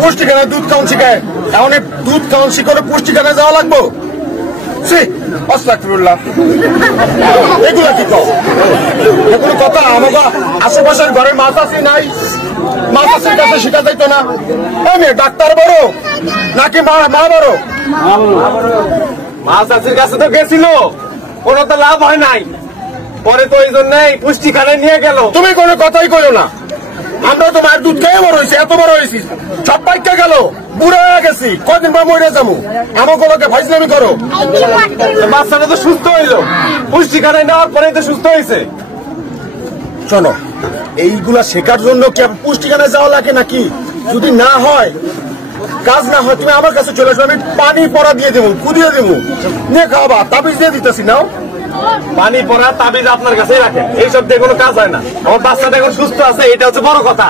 পুষ্টিখানা দুধ খাওয়ান শিখায়, এখন দুধ খাওয়ান শিখরে পুষ্টিখানা যাওয়া লাগবো? এগুলা কি এগুলো কথা? আমাকে আশেপাশের ঘরে মাছ আছে নাই, মাছ আছে কাছে শিখা যাইতো না? আমি ডাক্তার বড় নাকি মা বড়? মাছ চাষির কাছে তো গেছিল, কোনো তো লাভ হয় নাই, পরে তো এই জন্যই পুষ্টিখানায় নিয়ে গেল। তুমি কোনো কথাই কইও না, আমরা তো মায়ের দুধ খেয়ে বড় হয়েছি, এত বড় হয়েছি, সব পাইকা গেল, বুড়ো হয়ে গেছি, কদিন পর মরে যাবো, আমার গুলোকে ফাইজলামি করো। বাচ্চাটা তো সুস্থ হইলো, পুষ্টিখানায় নেওয়ার পরেই তো সুস্থ হয়েছে। শোনো, এইগুলা শেখার জন্য কি পুষ্টিখানায় যাওয়া লাগে নাকি? যদি না হয়, কাজ না হয়, তুমি আমার কাছে চলে আসো, আমি পানি পড়া দিয়ে দেবো, কুদিয়ে দেবো, নিয়ে খাওয়াবা, তাবিজ দিয়ে দিতেছি। নাও, পানি পড়া তাবিজ আপনার কাছেই রাখেন, এইসব দিয়ে কোনো কাজ হয় না। আমার বাচ্চাটা এখন সুস্থ আছে, এটা হচ্ছে বড় কথা।